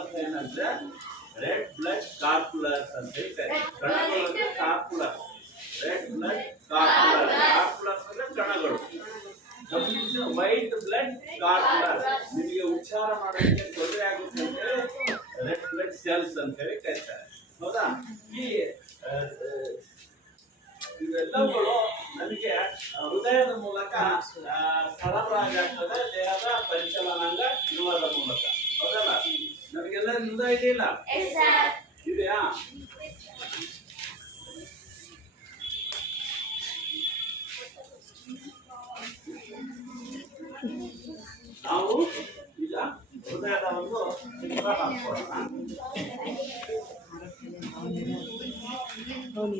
ಅರ್ಥ ಏನಂದ್ರೆ red blood ಕಾರ್ಪುಲರ್ಸ್ ಅಂತ ಹೇಳ್ತಾರೆ ಕಣಗಳು ಕಾರ್ಪುಲರ್. Red blood ಕಾರ್ಪುಲರ್. ಕಾರ್ಪುಲರ್ಸ್ ಅಂದ್ರೆ ಕಣಗಳು. White blood corpuscle. ನಿಮಗೆ ಉಚ್ಚಾರ ಮಾಡೋದಕ್ಕೆ ತೊಂದರೆ ಆಗುತ್ತೆ ಅಂತ ರೆಡ್ ಬ್ಲಡ್ ಸೆಲ್ಸ್ ಅಂತ ಹೇಳಿ ಕರೀತಾರೆ. ಹೌದಾ? ಈ ಇವೆಲ್ಲವುಗಳು ನಮಗೆ ಹೃದಯದ ಮೂಲಕ ಸರಬರಾಜು ಆಗ್ತದೆ ದೇಹದ ಪರಿಚಲನಾಂಗ ಇರುವುದರ ಮೂಲಕ. ಹೌದಲ್ಲ? ನಮಗೆಲ್ಲ ಹೃದಯ ಇದೆಯಲ್ಲ ಇದೆಯಾ ನಾವು ಈಗ ಹೃದಯದ ಒಂದು ಚಿತ್ರ ಹಾಕ್ಕೊಳ್ಳೋಣ ಅವನು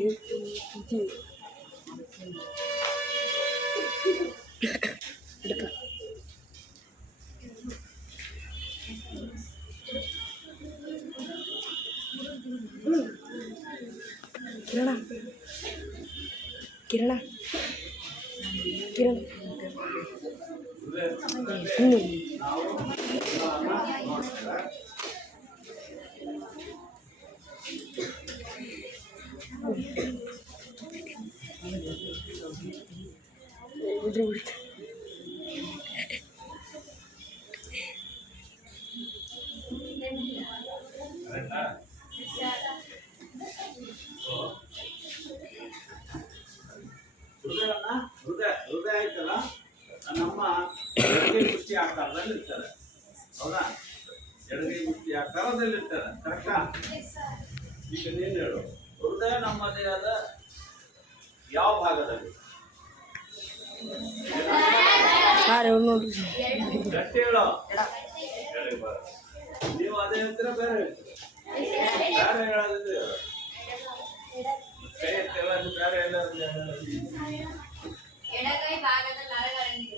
Kira-kira Thank you. ಎಡಗೈ ಕಾಲದಲ್ಲಿ ಇರ್ತಾರೆ ಕರೆಕ್ಟಾ? ಈಗ ನೀನು ಹೇಳು. ಹೃದಯ ನಮ್ಮದೇ ಆದ ಯಾವ ಭಾಗದಲ್ಲಿ? ಗಟ್ಟಿ ಹೇಳು. ನೀವು ಅದೇ ಹೇಳ್ತೀರಾ ಬೇರೆ ಹೇಳ್ತೀರಾ? ಬೇರೆ ಹೇಳೋದಿದ್ರೆ ಹೇಳು. ಬೇರೆ ಎಲ್ಲಾದ್ರು. ಎಡಗೈ ಭಾಗದ ನರಗಳಲ್ಲಿ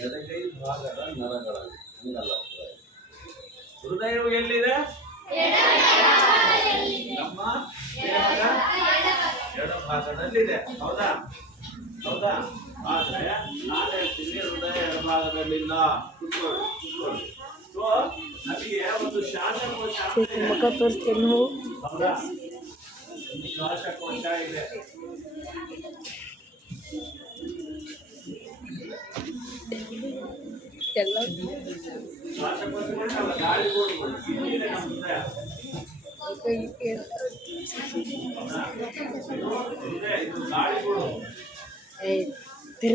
ಎಡಗೈ ಭಾಗದ ನರಗಳಲ್ಲಿ ಹಂಗಲ್ಲ ಹೃದಯ. ಹೃದಯವು ಎಲ್ಲಿದೆ? ನಮ್ಮ ಎರಡು ಎಡ ಭಾಗದಲ್ಲಿದೆ ಹೌದಾ? ಹೌದಾ? ಆದ್ರೆ ನಾನು ಹೇಳ್ತೀನಿ ಹೃದಯ ಎಡಭಾಗದಲ್ಲಿಲ್ಲ. ಕುತ್ಕೊಳ್ಳಿ ಕುತ್ಕೊಳ್ಳಿ. ಸೊ ನಮಗೆ ಒಂದು ಇದೆ. ಮುಖ ತೋರಿಸ್ತೀರಿ ನೀವು? ಹೌದಾ? ಶ್ವಾಸಕೋಶ ಇದೆ. ಎಲ್ಲ ಹೃದಯ?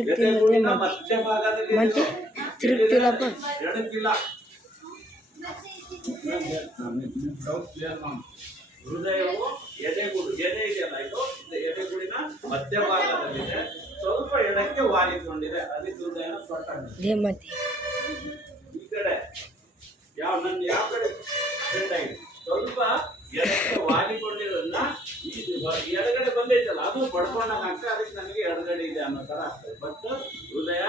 ಹೃದಯ ಮಧ್ಯಭಾಗದಲ್ಲಿ ಮತ್ತೆ. ಹೃದಯವು ಎದೆ ಇದೆಯಲ್ಲ ಇದು ಮಧ್ಯಭಾಗದಲ್ಲಿದೆ ಸ್ವಲ್ಪ ಎಡಕ್ಕೆ ವಾಲಿಕೊಂಡಿದೆ ಅದಕ್ಕೆ ಹೃದಯನ ಸೊಟ್ಟಾಗಿದೆ ತರ ಆಗ್ತದೆ. ಬಟ್ ಹೃದಯ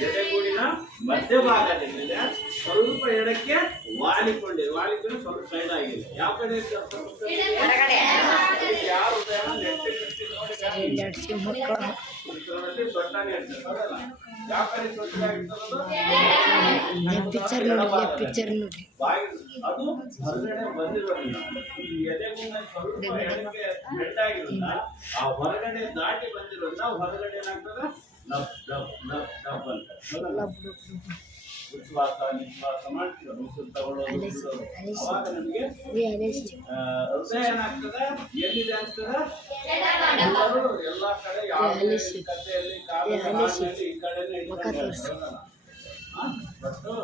ಜೊತೆಗೂಡಿನ ಮಧ್ಯಭಾಗದಿಂದ ಸ್ವಲ್ಪ ಎಡಕ್ಕೆ ವಾಲಿಕೊಂಡಿದೆ. ವಾಲಿಕೊಂಡು ಸ್ವಲ್ಪ ಸೈಡ್ ಆಗಿದೆ. ಯಾವ ಕಡೆ ಯಾವ ಹೃದಯ ನೆಟ್ಟಿ ನೋಡಿ ಪಿಕ್ಚರ್ ನೋಡಿ ಪಿಕ್ಚರ್ ನೋಡಿ ಅದು ಹೊರಗಡೆ ದಾಟಿ ಬಂದಿರೋದ್ರಿಂದ ಹೊರಗಡೆ ಏನಾಗ್ತದೆ ಡಪ್ ನಪ್ ಡಪ್ ಅಂತ? ಮಾಡ್ತೀವಿ ನಮಗೆ ಹೃದಯ ಏನಾಗ್ತದೆ ಎಲ್ಲಿದೆ ಆಗ್ತದೆ ಎಲ್ಲಾ ಕಡೆ ಯಾವ ಕಥೆಯಲ್ಲಿ ಈ? ಬಟ್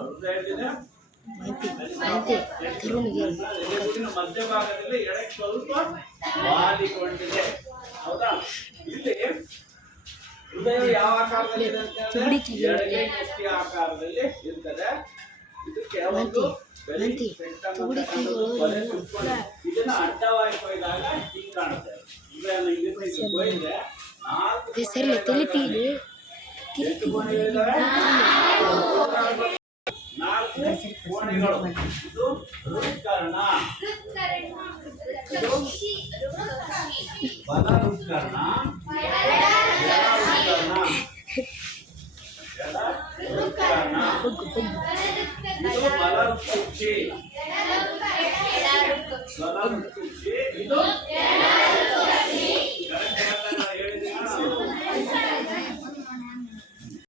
ಹೃದಯ ಮಧ್ಯಭಾಗದಲ್ಲಿ ಎಡಕ್ಕೆ ಸ್ವಲ್ಪ ವಾಲಿಕೊಂಡಿದೆ ಹೌದಾ ಇಲ್ಲಿ ಹೃದಯ ಯಾವ ಆಕಾರದಲ್ಲಿ ಇದೆ ಅಂತ ಹೇಳಿದ್ರೆ ತುಗುಡಿಕೆ ಎಡಗೈ ಮುಷ್ಟಿ ಆಕಾರದಲ್ಲಿ ಇರ್ತದೆ ಇದಕ್ಕೆ ಒಂದು ಬೆಲೆ ಮಂತಿ, ಸೆಂಟಮ್ ತುಗುಡಿಕೆ ಅಂತಕ್ಕಂಥದ್ದು ಬಲೆ ಕುತ್ಕೊಂಡು ಇದನ್ನ Salam.